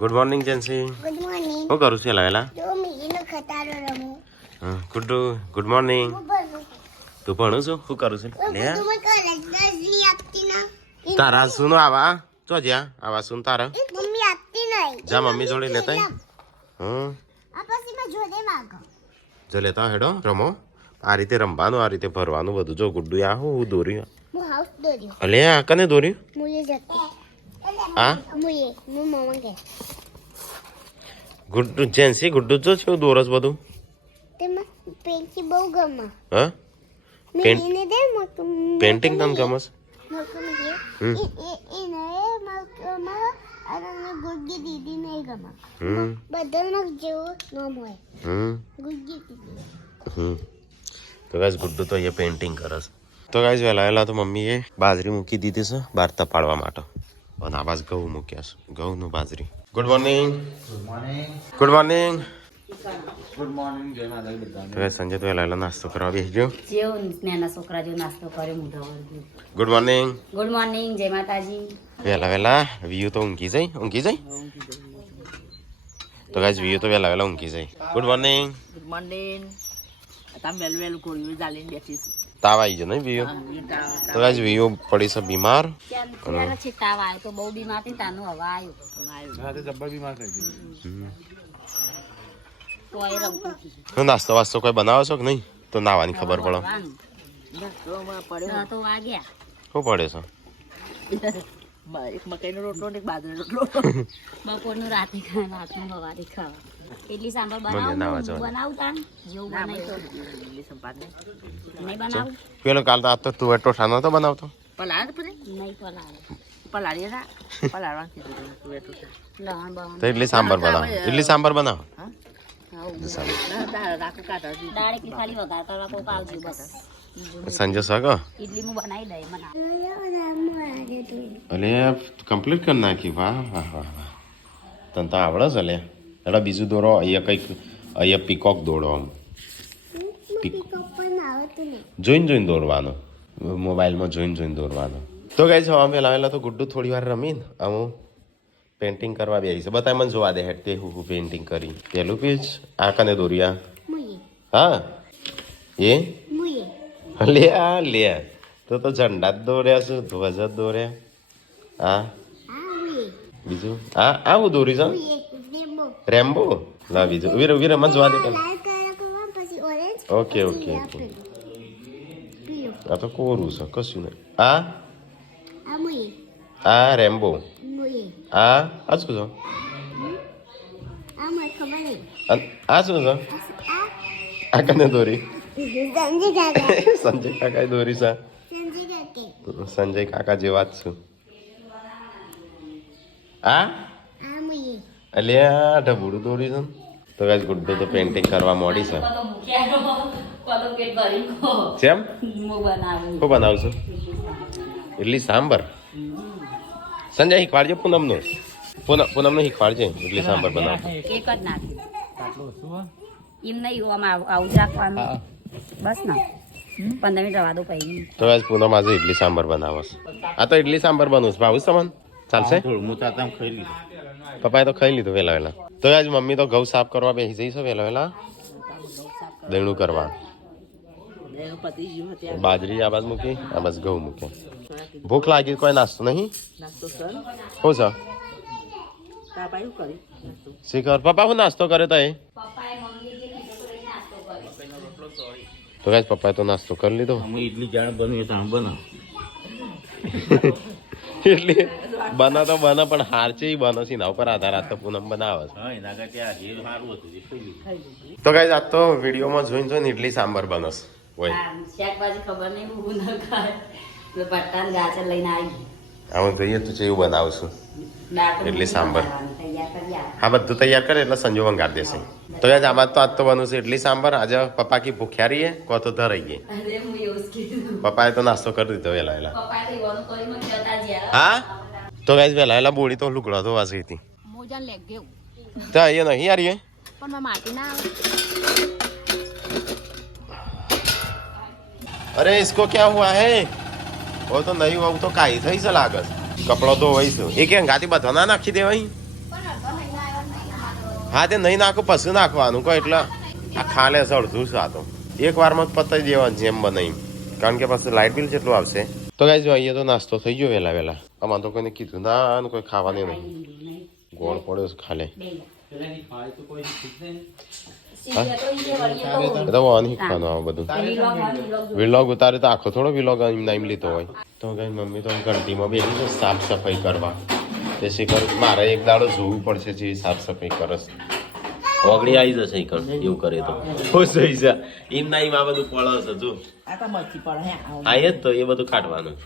Good morning Gen Z. Good morning. શું કરું છું લાવેલા? જો મીનો ખટારો રમું. Guddu good morning. હું ભણું. તું ભણું છું? શું કરું છું? લે તું મને કોલેજ દસની આપતી ના. તારા શું આવા ચો જ્યાં આવા શું તારા મમ્મી આપતી નહીં. જા મમ્મી જોડે લેતા આય. આ પછી મેં જોડે માંગો. જો લેતા હેડો રમો. આ રીતે રમવાનું, આ રીતે ભરવાનું બધું. જો ગુડ્ડુ આ હું દોર્યું. હું હાઉસ દોર્યો. અલે આ કને દોર્યું? મુએ જતી. આ મુએ હું મમ્મા કે. ગુડ્ડુ જેન્સી ગુડ્ડુ જો છે દોરસ બધું. તેમાં પેન્સિલ બહુ ગમે. હા મેં પેન- એને દે મક. પેન્ટિંગ તને ગમસ? એ ને મકમાં અને ગુડ્ડી દીદી નહીં ગમે. બધામાં જેવું નામ હોય. ગુડ્ડી દીદી. તો ગાઈસ ગુડ્ડુ તો અહીંયા પેઇન્ટિંગ કરે છે. તો ગાઈસ વહેલા તો મમ્મીએ બાજરી મૂકી દીધી છે બહાર તપાડવા માટે. અને આ બાજુ ઘઉં મૂક્યા છે, ઘઉંનું બાજરી. Good morning. Good morning. તો ગાઈસ સંજય તો વહેલા નાસ્તો કરવા બેસી ગયો. જેવું નાના છોકરા જેવો નાસ્તો કર્યો મોઢા વળગ્યું. Good morning. ગુડ મોર્નિંગ, જય માતાજી. વહેલા વિયુ તો ઊંઘી જાય. તો ગાઈસ વિયુ તો વહેલા ઊંઘી જાય. Good morning. Good morning. તમે વેલ વેલ કોળીઓ ચાલીને બેઠી છું. તાવ આવી ગયો નહીં વિયુ? તો ગાઈસ વિયુ પડી છે બીમાર. ત્યારે છે તાવ આવ્યો તો બહુ બીમાર હતી તાનું હવા આવ્યું તો એ રમતું હતું. હું નાસ્તો વાસ્તો કોઈ બનાવો છો કે નહીં? તો નાવાની ખબર પડે. તો વાગ્યા શું પડે છે? એક મકાઈનો રોટલો ને એક બાજરીનો રોટલો. બપોરનું રાતે ખાવા, રાતનું સવારે ખાવા. એટલી સાંભળ મને નાવા બનાવું જવાનું. બનાવતા જેવું બનાવી તો ઇંગ્લિશ સંપાદને નહીં બનાવું પેલો કાલ તો આજ તો તું એટલો ઠાનો તો બનાવતો. પલાળ તો પછી નહીં પલાળે પલાળીએ ના પલાળવાનું કીધું તું એટલું છે. લહણ બહણ તો ઇડલી સાંભાર બનાવો. ઇડલી સાંભાર બનાવો. હા આવું ના દાળ રાખું કાઢા દીધું. દાળ એકલી ખાલી વઘાર કરવા કોક આવજો બસ સંજય સગો ઇડલી હું બનાવી દઈ મને અલે કમ્પ્લીટ કરી નાખી. વાહ વાહ વાહ વાહ. તને તો આવડે છે લે. એટલે બીજું દોરો અહીંયા પીકોક દોડો આમ. જોઈને દોરવાનો. મોબાઈલમાં જોઈને દોરવાનો. તો ગાઈસ હવે અમે લાવેલા તો ગુડ્ડુ થોડી વાર રમીને હું પેઇન્ટિંગ કરવા બેસી છે. બતાય મને જોવા દે હેડ તે હું પેઇન્ટિંગ કરી. પેલું પેજ આ કને દોર્યા? મુએ હા એ મુએ લે તો ઝંડા જ દોર્યા છે, ધ્વજ જ દોર્યા. હા મુએ બીજું આવું દોરી છે મુએ દેબો રેમ્બો. ના બીજું વીર મને જોવા દે પેલા. લાલ કલર કરવા પછી ઓરેન્જ ઓકે પીળો આ તો કોરું છે કશું નહીં. આ મુએ આ રેમ્બો. મુએ આ શું છે? આ મને ખબર નહીં અને આ શું છે? આ આ કને દોરી? સંજય કાકા સંજય કાકા દોરી છે. સંજય કાકા સંજય કાકા જેવા જ છું. આ મુએ એટલે આ ઢબુડું દોરી છે ને. તો ગાઈસ ગુડ્ડુ તો પેઇન્ટિંગ કરવા મોડી છે. કેમ શું બનાવશું? ઇડલી સાંભાર. સંજય શીખવાડજે પૂનમનું શીખવાડજે ઇડલી સાંભાર બનાવતો. એક જ નાખ્યું એમ નહીં આવું જ રાખવાનું બસ ને 15 મિનિટ રવા દો પછી તો ગાઈસ પૂનમ આજે ઇડલી સાંભાર બનાવસ. આ તો ઇડલી સાંભાર બનાવું ભાવું તમને ચાલશે? પપ્પાએ તો ખાઈ લીધું વહેલા. તો ગાઈસ મમ્મી તો ઘઉં સાફ કરવા બેસી જઈ છે વહેલા દહીણું કરવા. એનું પતિ ગયું હતું બાજરી આ બાજુ મૂકી, આ બાજુ ઘઉં મૂક્યા. ભૂખ લાગી કોઈ નાસ્તો નહીં? નાસ્તો સર શું છે? તા પાયું કરી નાસ્તો શીખર પપ્પા શું નાસ્તો કરે તો એ? તો ગાઈસ પપ્પાએ તો નાસ્તો કરી લીધો. ઇડલી જાણ બનવી તો બનાવ એટલે બના તો બને પણ હાર છે એ બને છે એના ઉપર આધાર. આ તો પૂનમ બનાવે છે. હા એના કરતા આ ઘેર સારું હતું એ ખાઈ લીધું. તો ગાઈસ આજ તો વિડીયોમાં જોઈને ઇડલી સાંભાર બનસ. હોય શાકભાજી ખબર નહીં હું ન ખાય તો પટ્ટા ને ગાજર લઈને આવી આવું જોઈએ તો જેવું બનાવશું ઇડલી સાંભાર. તૈયાર કરી આપ હા બધું તૈયાર કરે એટલે સંજો વંગાર દેશે. તો ગાઈસ આમાં તો આજ તો બનવું છે ઇડલી સાંભાર. આજે પપ્પા કી ભૂખ્યા રહીએ કો તો ધરાઈ ગઈ. અરે હું એવું જ કીધું પપ્પાએ તો નાસ્તો કરી દીધો વહેલા. પપ્પાએ તો એવાનું કરી મને જતા જ્યાં હા તો ગાઈસ વહેલા બોડી તો લુગડો ધોવા ગઈ હતી. મોજા લેગ ગયું ત્યાં એ નહીં યાર એ પણ માટી ના આવે. अरे इसको क्या हुआ है? वो तो नहीं हुआ, वो तो काई सही से लागस कपड़ो तो वही से एक गाती बधना नाखी दे वही હા તે નહીં નાખો પછી નાખવાનું કોઈ એટલે આ ખાલે અડધું છે આ તો એક વારમાં જ પતાવી દેવાનું જેમ બનાવી કારણ કે પછી લાઇટ બિલ જેટલું આવશે તો ગાઈસ જો અહીંયા તો નાસ્તો થઈ ગયો વહેલા વહેલા આમાં તો કોઈને કીધું ના કોઈ ખાવાની નહીં ગોળ પડ્યો છે ખાલે નહીં શીખવાનું આ બધું વિલોગ ઉતારે તો આખો થોડો વિલોગ એમ લીધો હોય તો કઈ મમ્મી તો ઘંટીમાં બેસી છે સાફ સફાઈ કરવા તે શીખર મારે એક દાડો જોવું પડશે જે સાફ સફાઈ કરસ ઓગળી આવી જશે એવું કરે તો ખુશ થઈ છે એમ ના એમ આ બધું પડે છે જો આ તો મચ્છી પડે હે આ જ તો એ બધું કાઢવાનું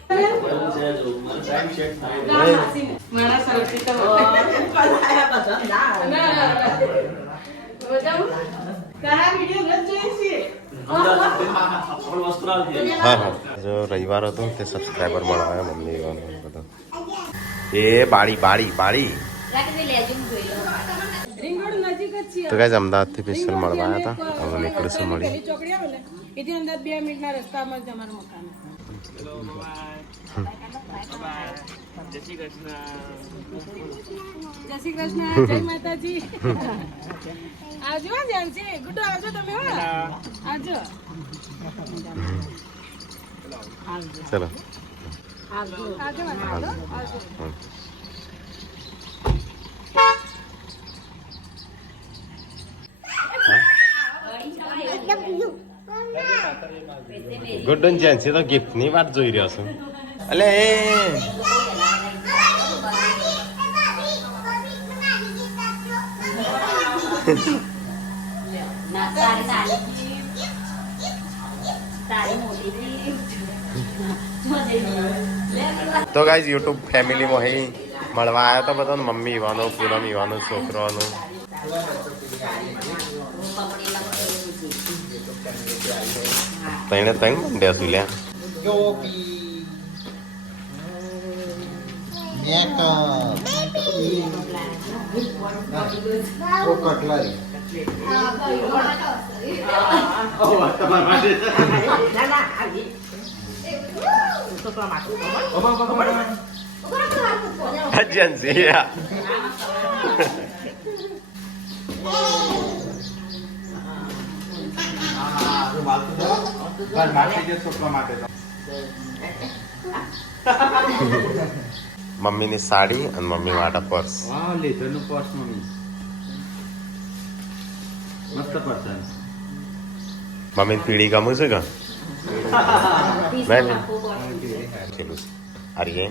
હા હા જો રવિવાર હતો તે સબસ્ક્રાઈબર મળવા મમ્મી બધા એ બાળી બાળી બાળી તો ગાઈસ અમદાવાદથી સ્પેશિયલ મળવા આવ્યા હતા હવે નીકળીશું મળી એથી અંદર 2 મિનિટના રસ્તામાં જ અમારું મકાન જય શ્રી કૃષ્ણ જય માતાજી આવજો જાનસી ગુડ્ડુ આવજો તમે હો આવજો ચલો આવજો ગુડ જેન્સી તો ગિફ્ટ ની વાત જોઈ રહ્યો છું અલે તો ગાઈઝ યુટ્યુબ ફેમિલીમાં અહીં મળવા આવ્યા તો બધા મમ્મી ઈવાનો પૂનમ ઈવાનો છોકરાનો તઈને તઈ મંડ્યા છું લ્યા Agency, ya. મમ્મીની સાડી અને મમ્મી માટે પર્સ. વાહ લેધરનું પર્સ મમ્મી મસ્ત પર્સ મમ્મીની પીળી ગમું છે કે મેં અરે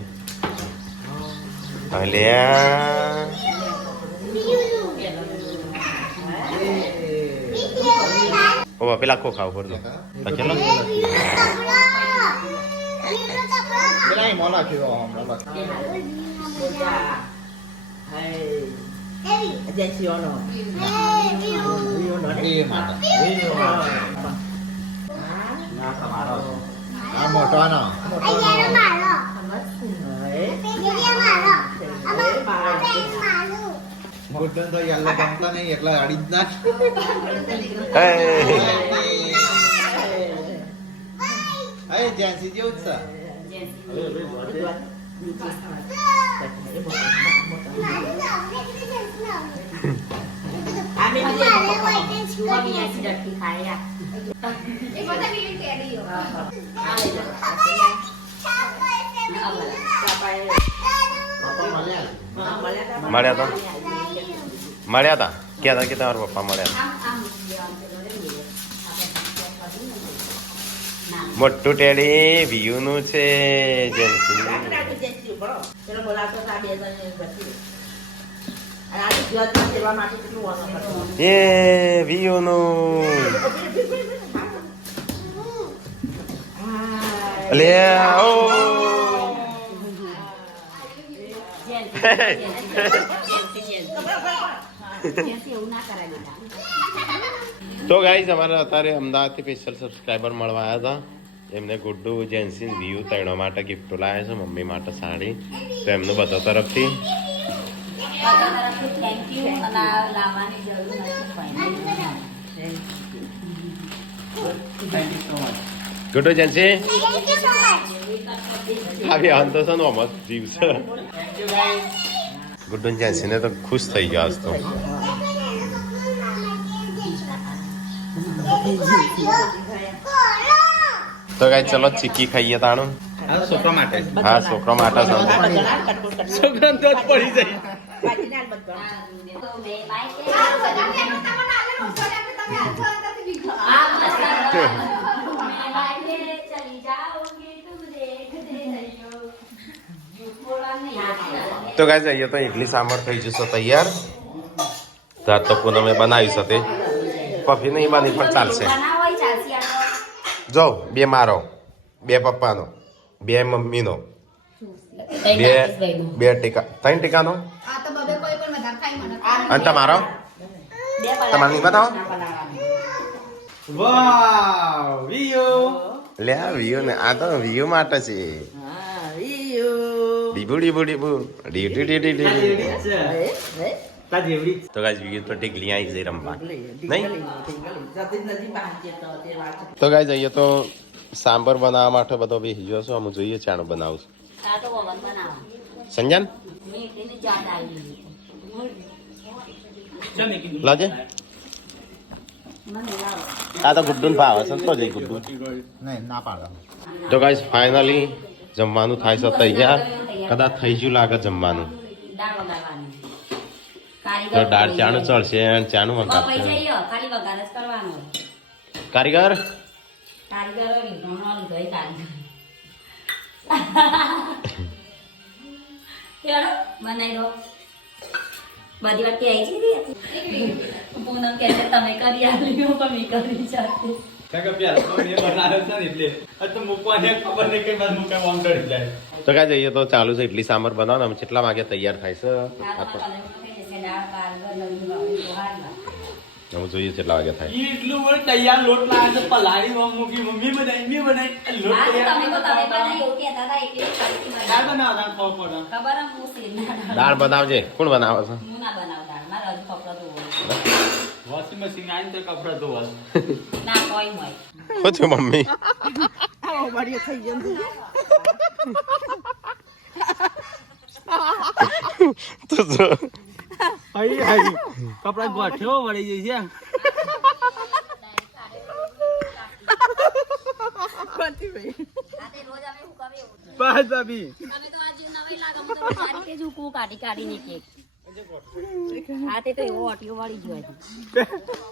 અલ્યા ઓ પેલા કો ખાવ પડતો કેટલો મોટો તો યલ્લો ગમતો નહીં એટલે અડી જ ના હે જેન્સી જેવું જ મળ્યા હતા ક્યાં હતા કે તમારા પપ્પા મળ્યા મોટું ટેડી વ્યુ નું છે જેન્સી એ વ્યુ નું લે ઓ તો ગાઈઝ અમારે અત્યારે અમદાવાદથી સ્પેશિયલ સબસ્ક્રાઈબર મળવા આવ્યા હતા એમને ગુડ્ડુ જેન્સી વ્યૂ તૈણો માટે ગિફ્ટ લાવ્યા છે મમ્મી માટે સાડી તો એમનું બધા તરફથી ગુડ્ડુ જેન્સી આવી અંત છે નો મત જીવ છે ગુડ્ડુ જેન્સીને તો ખુશ થઈ ગયો આજ તો. તો ગાઈસ ચલો ચીકી ખાઈએ તાણું. આ તો છોકરા માટે હા છોકરો માટે સમજે. છોકરાને તો જ પડી જાય. તો ગાઈસ અહીંયા તો ઇડલી સાંભર થઈ જશે તૈયાર. રાત તો પૂનમે બનાવી શકે. પફી નહીં બની પણ ચાલશે. જો 2 મારો, 2 પપ્પાનો, 2 મમ્મીનો, 2 ટીકા, 3 ટીકાનો અને તમારો. તમારે નહીં બનાવો? વાવ વિયો લે આ વિયો ને આ તો વિયો માટે છે. ડીબુ ડીબુ ડીબુ ડીડી ડીડી ડીડી. તા જેવડી તો ગાઈસ વિયો તો ટીકલી આવી જઈ રમવા નહીં. તો ગાઈસ અહીંયા તો સાંભર બનાવવા માટે બધો બેસી ગયો છું. અમે જોઈએ ચાણું બનાવું છું. સંજન લાજે આ તો ગુડ્ડુ ને ભાવે છે તો જઈ ગુડ્ડુ. નહીં ના પાડો. તો ગાઈસ ફાઇનલી જમવાનું થાય છે તૈયાર. કદાચ થઈ ગયું લાગે જમવાનું. તો દાળ ચાણું ચડશે અને ચાણું વગાડશે. કારીગર બનાવી દો. બધી વાત આવી છે પૂનમ કે તમે કરી આલ્યો પણ મેં કરી જાતે. તો કાંઈ જઈએ તો ચાલુ છે ઇડલી સાંભર બનાવવાનું. અમે કેટલા વાગે તૈયાર થાય છે અમે જોઈએ કેટલા વાગે થાય. એટલું બધું તૈયાર લોટ લાવે છે પલાળી મૂકી મમ્મી બનાવી લોટ તૈયાર દાળ બનાવતા ખબર પડે. દાળ બનાવજે. કોણ બનાવે છે? વોશિંગ મશીન આવીને તો કપડા ધોવા. શું થયું મમ્મી? તો જો કપડા ગોઠ્યો વળી જાય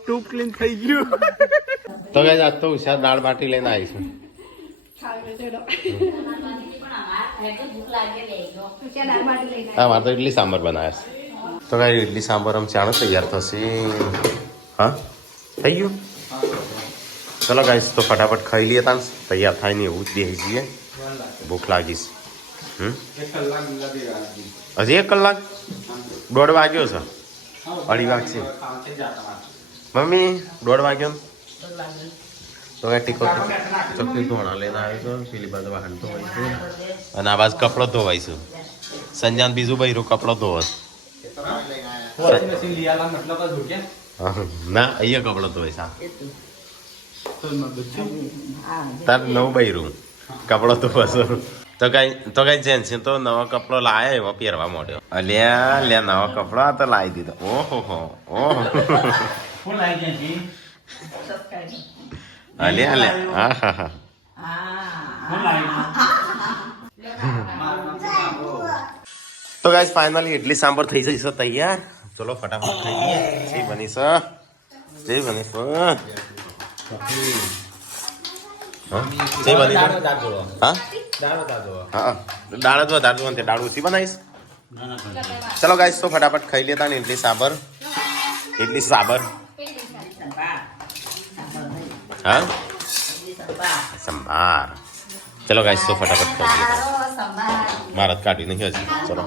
ટૂપ ક્લીન થઈ ગયું. તો ગાઈસ આજ તો ઉષા દાળ બાટી લઈને આવીશું. હા મારે તો ઇડલી સાંભર બનાવે છે. તો ગાઈસ ઇડલી સાંભર આમ ચાણું તૈયાર થશે. હા થઈ ગયું. ચલો ગાઈસ તો ફટાફટ ખાઈ લઈએ. તાન તૈયાર થાય ને એવું જ બેસી જઈએ. ભૂખ લાગીશ. હજી 1 કલાક? 1:30 વાગ્યો છે. 2:30 વાગશે. મમ્મી 1:30 વાગ્યો ને તો ટીકો ચોખ્ખી ધોણા લઈને આવીશું. પેલી બાજુ વાહન ધોવાઈશું અને આ બાજુ કપડો ધોવાઈશું. સંજાન બીજું બૈરું કપડો ધોવાશ. ના અહીંયા કપડો ધોવાઈશ. તાર નવું બૈરું કપડો ધોવાશ. તો કઈ જેન્સ તો નવો કપડો લાયા એવો પહેરવા માંડ્યો. અલ્યા લે નવો કપડો આ તો લાવી દીધો. ઓહો ઓહો અલ્યા લે હા હા હા. તો ગાઈસ ફાઇનલી ઇડલી સાંભર થઈ જશે તૈયાર. ચલો ફટાફટ ખાઈ લઈએ. જય બનીશ જય બનીશ જય બનીશ. હા હા દાળ જ વધારે જોવાનું તે દાળ ઓછી બનાવીશ. ચલો ગાઈસ તો ફટાફટ ખાઈ લેતા ને ઇડલી સાંભર. ઇડલી સાંભર હા સંભાર. ચલો ગાઈસ તો ફટાફટ ખાઈ લેતા. મારા કાઢી નહીં હજી. ચલો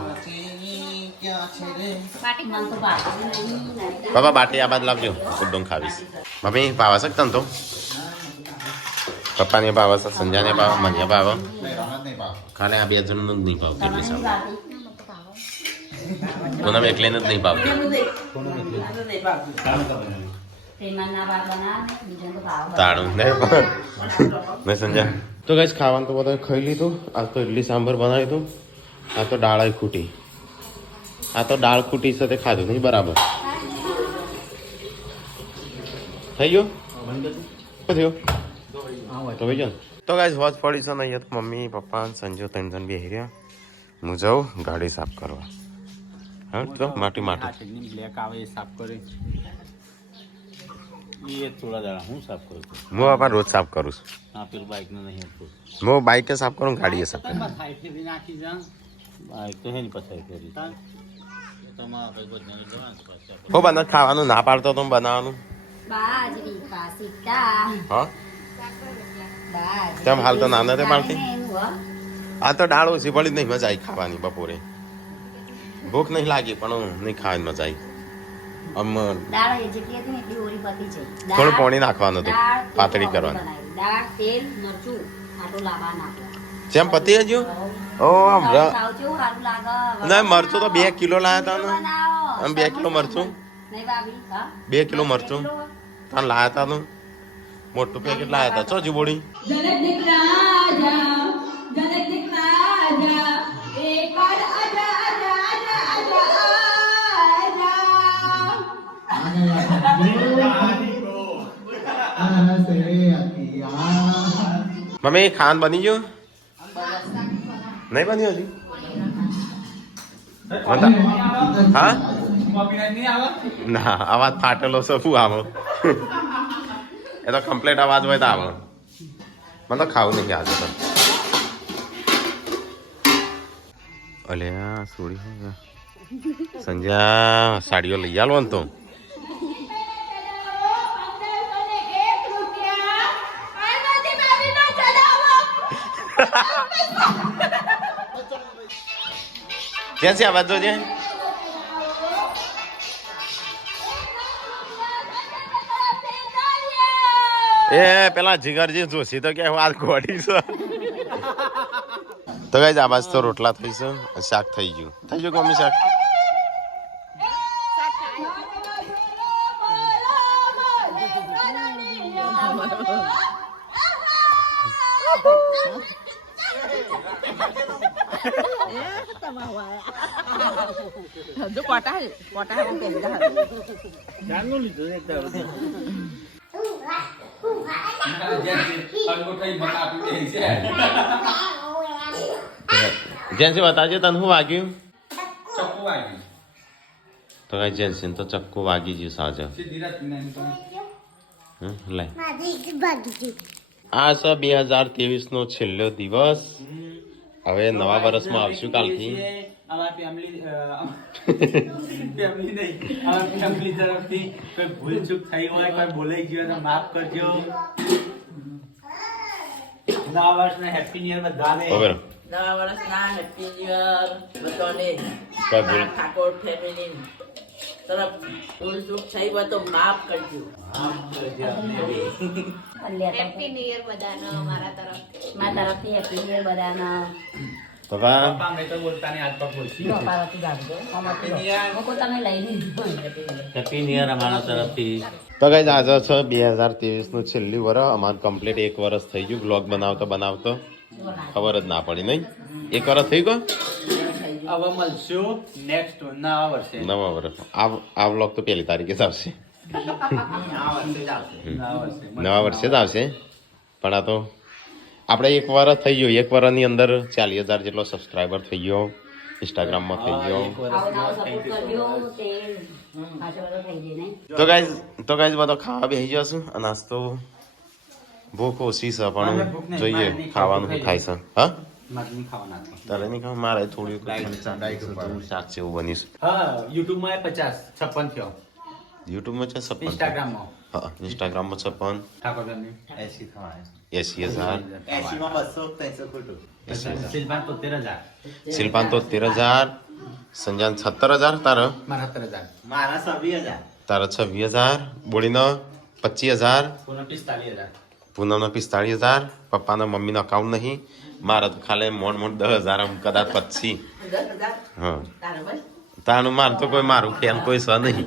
બાબા બાટી આ બાદ લાવજો. ગુડ્ડો ખાવીશ. મમ્મી ભાવા શકતા ને તો પપ્પાને ભાવે છે, સંજાને ભાવે, મને ભાવે. ખાલી આ 2 જણનું જ નહીં ભાવતું એટલી સામે. પૂનમ એકલીને જ નહીં ભાવતું. તાળું ને સંજા. તો ગાઈસ ખાવાનું તો બધા ખાઈ લીધું. આ તો ઇડલી સાંભર બનાવ્યું હતું. આ તો દાળ ખૂટી. આ તો દાળ ખૂટી સાથે ખાધું નહીં બરાબર થઈ ગયું શું થયું તો ભાઈ જો તો ગાઈસ વોચ પડી છે ને અહીંયા તો મમ્મી પપ્પા સંજુ ત્રણ જણ બેસી રહ્યા હું જાઉં ગાડી સાફ કરવા હા તો માટી બ્લેક આવે એ સાફ કરે એ થોડા દાડા હું સાફ કરું છું હું બાપા રોજ સાફ કરું છું હા પેલું બાઇક નું નહીં હતું હું બાઇકે સાફ કરું ગાડીએ સાફ કરું નાખી જા બાઇક તો હે ને પછાઈ કરી તમારા કઈ બધું જવાનું હો બને ખાવાનું ના પાડતો તો બનાવવાનું બાજરી પાસીટા હા બાજરી તેમ હાલ તો નાના તે પાડતી એનું હો. આ તો દાળ ઓછી પડી નહીં મજા આવી ખાવાની બપોરે ભૂખ નહીં લાગી પણ નહીં ખાવાની મજા આવી આમ દાળ એ જેટલી હતી ને એટલી ઓરી પતી છે થોડું પાણી નાખવાનું હતું દાળ પાતળી કરવાનું દાળ તેલ મરચું આટલું લાવવા નાખો જેમ પતી હજુ ઓ આમ ખાવ કેવું સારું લાગે ના મરચું તો 2 કિલો લાયા હતા ને બનાવો. આમ 2 કિલો મરચું નહીં ભાભી હા 2 કિલો મરચું તાન લાયા હતા ને મોટું પેકેટ લાયા હતા ચોજી બોડી મમ્મી ખાન બની ગયું નહીં બન્યું હજી હા ના અવાજ ફાટેલો છે શું આવો એ તો કમ્પ્લીટ અવાજ હોય તો આવો મને તો ખાવું નહીં આજે તો અલ્યા સોડી હોય સંજ્યા સાડીઓ લઈ આલો ને તો ક્યાં છે આવાજ જોજે એ પેલા જીગરજી જોશી તો કે હું આ ગોડી છે તો ગાઈસ આ બાજ તો રોટલા થઈ છે શાક થઈ ગયું મમ્મી શાક જો કોટા હું કહી દા જાણનું લીધું એક દાડો જેન્સી બતાવજે તને શું વાગ્યું ચપ્પુ વાગી તો કઈ જેન્સી તો ચક્કુ વાગી ગયું સાજે સીધી રાત નાની તમે લાય મારી ભાગી આ છે 2023 નો છેલ્લો દિવસ હવે નવા વર્ષમાં આવશું કાલથી અમારી ફેમિલી નહીં અમારી ફેમિલી તરફથી કોઈ ભૂલ ચૂક થઈ હોય કોઈ બોલાઈ ગયો તો માફ કરજો નવા વર્ષના હેપી ન્યુ યર બધાને ઓકે નવા વર્ષના હેપી ન્યુ યર બધાને કોઈ ભૂલ ઠાકોર ફેમિલી તરફ ભૂલ ચૂક થઈ હોય તો માફ કરજો હેપી ન્યુ યર બધાનો મારા તરફથી હેપી ન્યુ યર બધાનો તો કા પપ્પા મેં તો બોલતા નહીં આજ પગ બોલશી પાવાથી ગાજો મોકો તમે લઈ લીધું હેપી ન્યુ યર અમારા તરફથી તો ગાઈસ આજે છે 2023 નું છેલ્લું વર્ષ અમારું કમ્પ્લીટ 1 વર્ષ થઈ ગયું બ્લોગ બનાવતો ખબર જ ના પડી નહીં 1 વર્ષ થઈ ગયો હવે મળશું નેક્સ્ટ નવા વર્ષે નવા વર્ષ આ બ્લોગ તો 1 તારીખે જ આવશે નવા વર્ષે જ આવશે પણ આ તો આપણે 1 વર્ષ થઈ ગયો 1 વર્ષની અંદર 40,000 જેટલો સબસ્ક્રાઈબર થઈ ગયો ઇન્સ્ટાગ્રામમાં થઈ ગયો તો ગાઈઝ બધો ખાવા બેસી જશું અને આજ તો ભૂખ ઓછી છે પણ જોઈએ ખાવાનું શું થાય છે હા તારે નહીં ખાવા મારે થોડું શાક છે એવું બનીશ હા યુટ્યુબ માં 50 56 થયો યુટ્યુબમાં છે 56 ઇન્સ્ટાગ્રામમાં હા ઇન્સ્ટાગ્રામમાં 56 ઠાકોર ફેમિલી 80,000 શિલ્પાન 73,000 શિલ્પાન તો 13,000 સંજાન 17,000 તારા મારા 17,000 તારા 26,000 બોડીનો 25,000 પૂનમ 45,000 પૂનમનો 45,000 પપ્પાના મમ્મીનો અકાઉન્ટ નહીં મારા તો ખાલી મોડ 10,000 આમ કદાચ 25 હા તાનું મારું તો કોઈ મારું ફેન કોઈ છે નહીં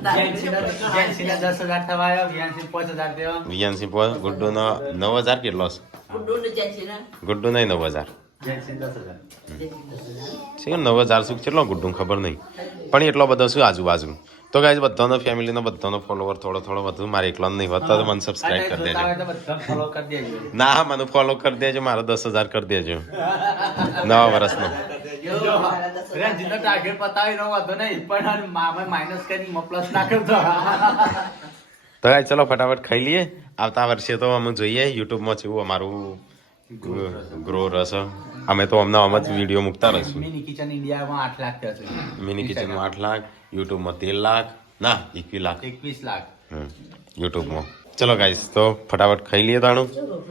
જેન્સીના 10,000 થવાયો વિયાનસી 5,000 થયો વિયાનસી પર ગુડ્ડુનો 9,000 કેટલો છે ગુડ્ડુ નહીં 9,000 જેન્સી 10,000. છે 9,000 શું કેટલો ગુડ્ડું ખબર નહીં પણ એટલો બધો શું આજુબાજુ તો ગાઈઝ બધાનો ફેમિલીનો બધાનો ફોલોવર થોડો થોડો વધુ મારે એકલો નહીં વધતા તો મને સબસ્ક્રાઇબ કરી દેજો તો બધા ફોલો કરી દેજો. ના મને ફોલો કરી દેજો મારો 10,000 કરી દેજો નવા વર્ષનો રંજીતનો ટાર્ગેટ પતાવી નો વાંધો નહીં પણ મામા માઇનસ કરી પ્લસ નાખ્યો તો તો ગાઈઝ ચલો ફટાફટ ખાઈ લઈએ આવતા વર્ષે તો અમે જોઈએ યુટ્યુબમાં જેવું અમારું ગ્રો રહેશે અમે તો અમને આમ જ વિડીયો મૂકતા રહીશું મિની કિચન ઇન્ડિયામાં 8 લાખ થશે મિની કિચનમાં 8 લાખ યુટ્યુબમાં 13 લાખ ના 21 લાખ 21 લાખ યુટ્યુબમાં ચલો ગાઈઝ તો ફટાફટ ખાઈ લઈએ તાણું